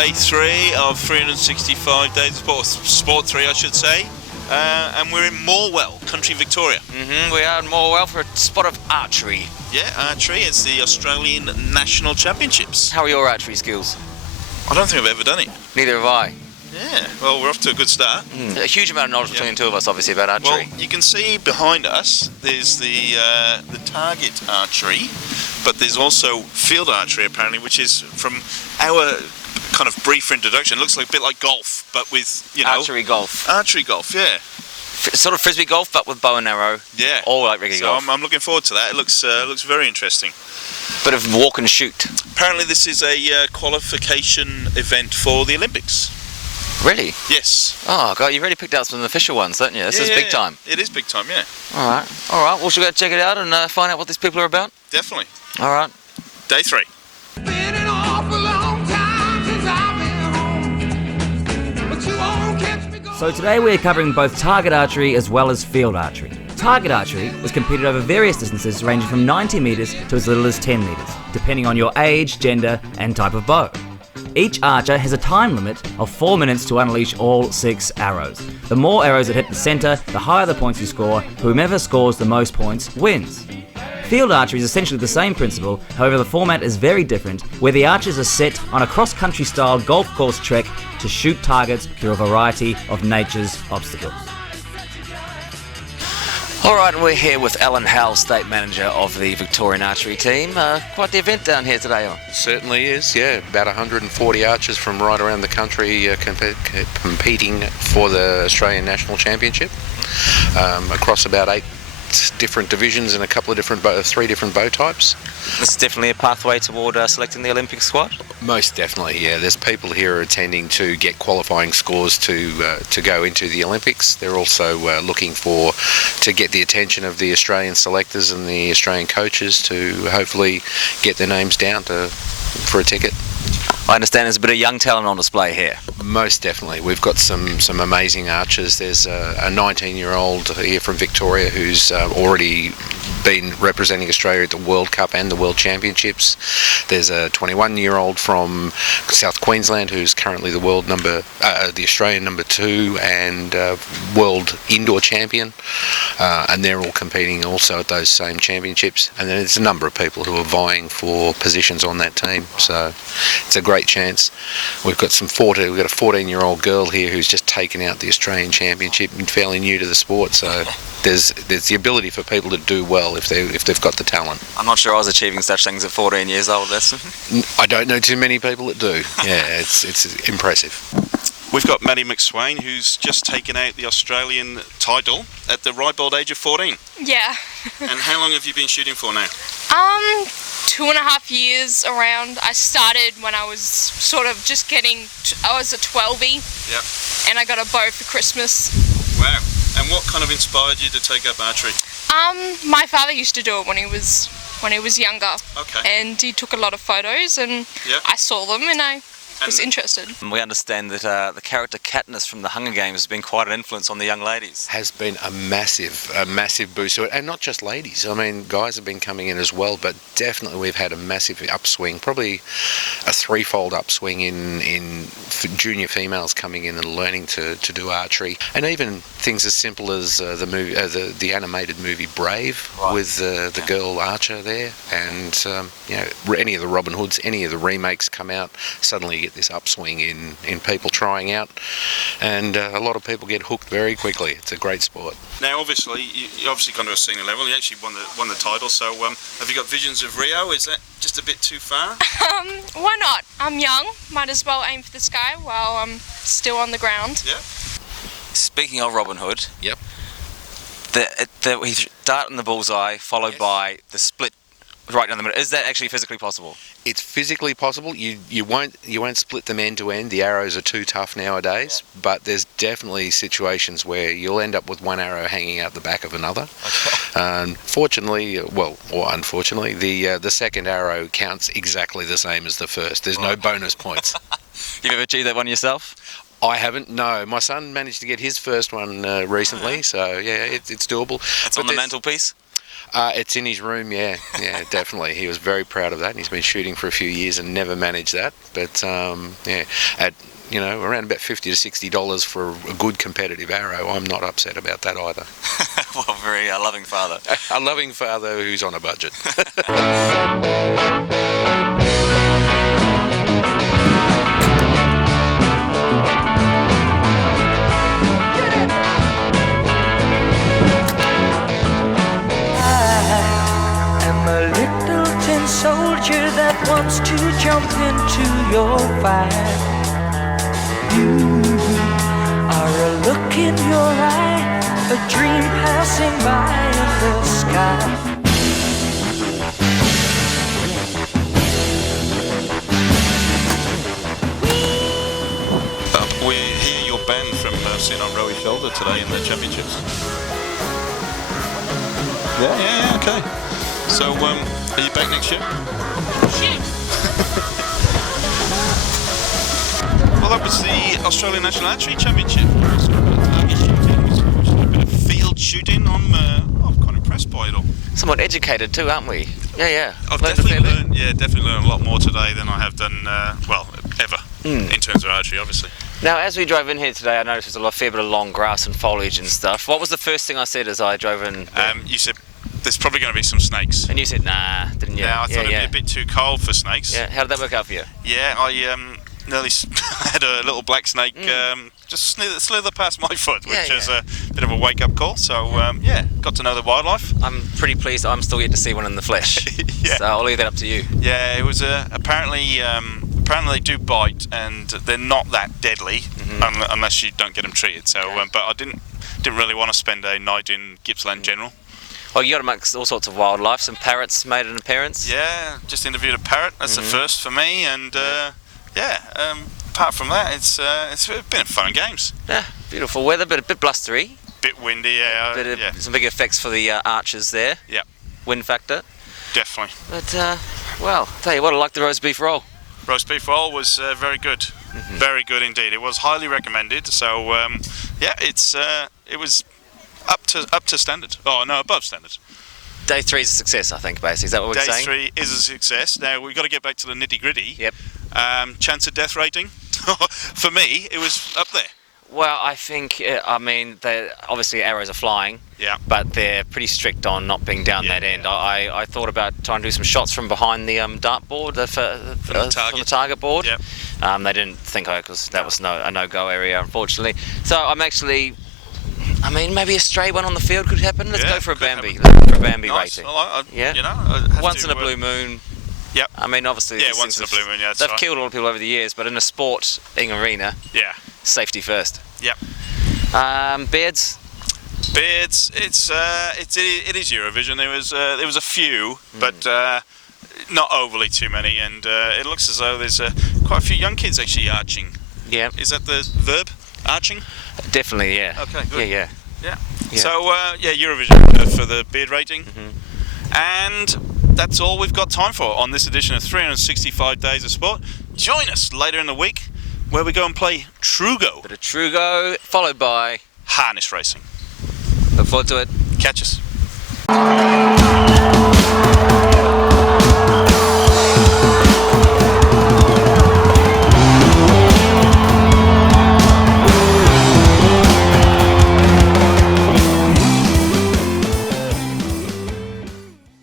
day 3 of 365 days of sport 3 I should say, and we're in Morwell, country Victoria. We are in Morwell for a spot of archery. Yeah, archery. It's the Australian National Championships. How are your archery skills? I don't think I've ever done it. Neither have I. Yeah, well, we're off to a good start. A huge amount of knowledge between the two of us, obviously, about archery. Well, you can see behind us, there's the target archery, but there's also field archery, apparently, which is from our kind of brief introduction. It looks like a bit like golf, but with, you know... Archery golf. Archery golf, yeah. Sort of frisbee golf, but with bow and arrow. Yeah. Or like regular golf. So I'm looking forward to that. It looks very interesting. Bit of walk and shoot. Apparently this is a qualification event for the Olympics. Really? Yes. Oh, God, you've already picked out some official ones, don't you? This is big time. It is big time, yeah. All right. Well, should we go check it out and find out what these people are about? Definitely. All right. Day 3. So today we are covering both target archery as well as field archery. Target archery is competed over various distances ranging from 90 metres to as little as 10 metres, depending on your age, gender and type of bow. Each archer has a time limit of 4 minutes to unleash all 6 arrows. The more arrows that hit the centre, the higher the points you score. Whomever scores the most points wins. Field archery is essentially the same principle, however the format is very different, where the archers are set on a cross-country style golf course trek to shoot targets through a variety of nature's obstacles. All right, and we're here with Alan Howell, State Manager of the Victorian Archery Team. Quite the event down here today. It certainly is, yeah. About 140 archers from right around the country competing for the Australian National Championship across about 8 different divisions and a couple of different 3 different bow types. This is definitely a pathway toward selecting the Olympic squad? Most definitely, yeah. There's people here attending to get qualifying scores to go into the Olympics. They're also looking to get the attention of the Australian selectors and the Australian coaches to hopefully get their names down for a ticket. I understand there's a bit of young talent on display here. Most definitely. We've got some amazing archers. There's a 19-year-old here from Victoria who's already been representing Australia at the World Cup and the World Championships. There's a 21-year-old from South Queensland who's currently the Australian number 2 and world indoor champion, and they're all competing also at those same championships. And then there's a number of people who are vying for positions on that team. So it's a great chance. We've got a 14-year-old girl here who's just taken out the Australian Championship and fairly new to the sport. So there's the ability for people to do well if they've got the talent. I'm not sure I was achieving such things at 14 years old. I don't know too many people that do. Yeah, it's impressive. We've got Maddie McSwain, who's just taken out the Australian title at the ripe old age of 14. Yeah. And how long have you been shooting for now? 2.5 years around. I started when I was sort of just I was a 12-y. Yep. And I got a bow for Christmas. Wow. And what kind of inspired you to take up archery? My father used to do it when he was younger. Okay. And he took a lot of photos and Yep. I saw them and I was interested. We understand that the character Katniss from the Hunger Games has been quite an influence on the young ladies. Has been a massive boost to it, and not just ladies. I mean, guys have been coming in as well, but definitely we've had a massive upswing, probably a 3-fold upswing in junior females coming in and learning to do archery, and even things as simple as the animated movie Brave, right, with the girl archer there, and any of the Robin Hoods, any of the remakes come out, suddenly you get this upswing in people trying out, and a lot of people get hooked very quickly. It's a great sport. Now, obviously, you obviously gone to a senior level. You actually won the title. So, have you got visions of Rio? Is that just a bit too far? Why not? I'm young. Might as well aim for the sky while I'm still on the ground. Yeah. Speaking of Robin Hood. Yep. We dart in the bullseye, followed by the split right down the middle. Is that actually physically possible? It's physically possible. You won't split them end to end. The arrows are too tough nowadays. Yeah. But there's definitely situations where you'll end up with one arrow hanging out the back of another. Okay. Unfortunately, the second arrow counts exactly the same as the first. There's no bonus points. You've ever achieved that one yourself? I haven't, no. My son managed to get his first one recently, so yeah, it's doable. It's on the mantelpiece? It's in his room, yeah, definitely. He was very proud of that, and he's been shooting for a few years and never managed that. But yeah, at around about $50 to $60 for a good competitive arrow, I'm not upset about that either. Well, very loving father. A loving father who's on a budget. Soldier that wants to jump into your fire. You are a look in your eye, a dream passing by in the sky. We hear your band from sitting on Rowie Shoulder today in the championships. Yeah, okay. So, are you back next year? Shit. Well, that was the Australian National Archery Championship. A bit of field shooting. I'm quite impressed by it all. Somewhat educated too, aren't we? Yeah. I've definitely learned a lot more today than I have done, ever, in terms of archery, obviously. Now, as we drove in here today, I noticed there's a fair bit of long grass and foliage and stuff. What was the first thing I said as I drove in? You said there's probably going to be some snakes. And you said, nah, didn't you? Yeah, I thought it'd be a bit too cold for snakes. Yeah, how did that work out for you? Yeah, I nearly had a little black snake just slither past my foot, which is a bit of a wake-up call. So, got to know the wildlife. I'm pretty pleased I'm still yet to see one in the flesh. Yeah. So I'll leave that up to you. Yeah, it was apparently they do bite, and they're not that deadly unless you don't get them treated. So, but I didn't really want to spend a night in Gippsland General. Well, you got amongst all sorts of wildlife. Some parrots made an appearance. Yeah, just interviewed a parrot. That's the first for me, and apart from that, it's been fun and games. Yeah, beautiful weather, but a bit blustery. Bit windy, Some big effects for the archers there. Yeah, Wind factor. definitely. But well, tell you what, I like the roast beef roll. Roast beef roll was very good, very good indeed. It was highly recommended. So it was up to standard. Oh no, above standard. Day 3 is a success, I think. Basically, is that what we're saying? Day 3 is a success. Now we've got to get back to the nitty gritty. Yep. Chance of death rating. For me, it was up there. Well, I think, obviously arrows are flying, Yeah. but they're pretty strict on not being down that end. I thought about trying to do some shots from behind the dart board, from the target board. Yep. They didn't think because that was a no-go area, unfortunately. So I'm actually, maybe a stray one on the field could happen. Let's go for a Bambi. Happen. Let's go for a Bambi Nice. rating. Once in a blue moon. Yep. Obviously. Yeah, once in a blue moon. Yeah, that's they've right. killed a lot of people over the years, but in a sporting arena, Yeah. safety first. Yep. Beards. Beards. It is Eurovision. There was a few, but not overly too many, and it looks as though there's quite a few young kids actually arching. Yeah. Is that the verb? Arching? Definitely, yeah. Okay, good. Yeah. Yeah. So Eurovision for the beard rating, and that's all we've got time for on this edition of 365 Days of Sport. Join us later in the week where we go and play Trugo. Bit of Trugo, followed by Harness racing. look forward to it. Catch us.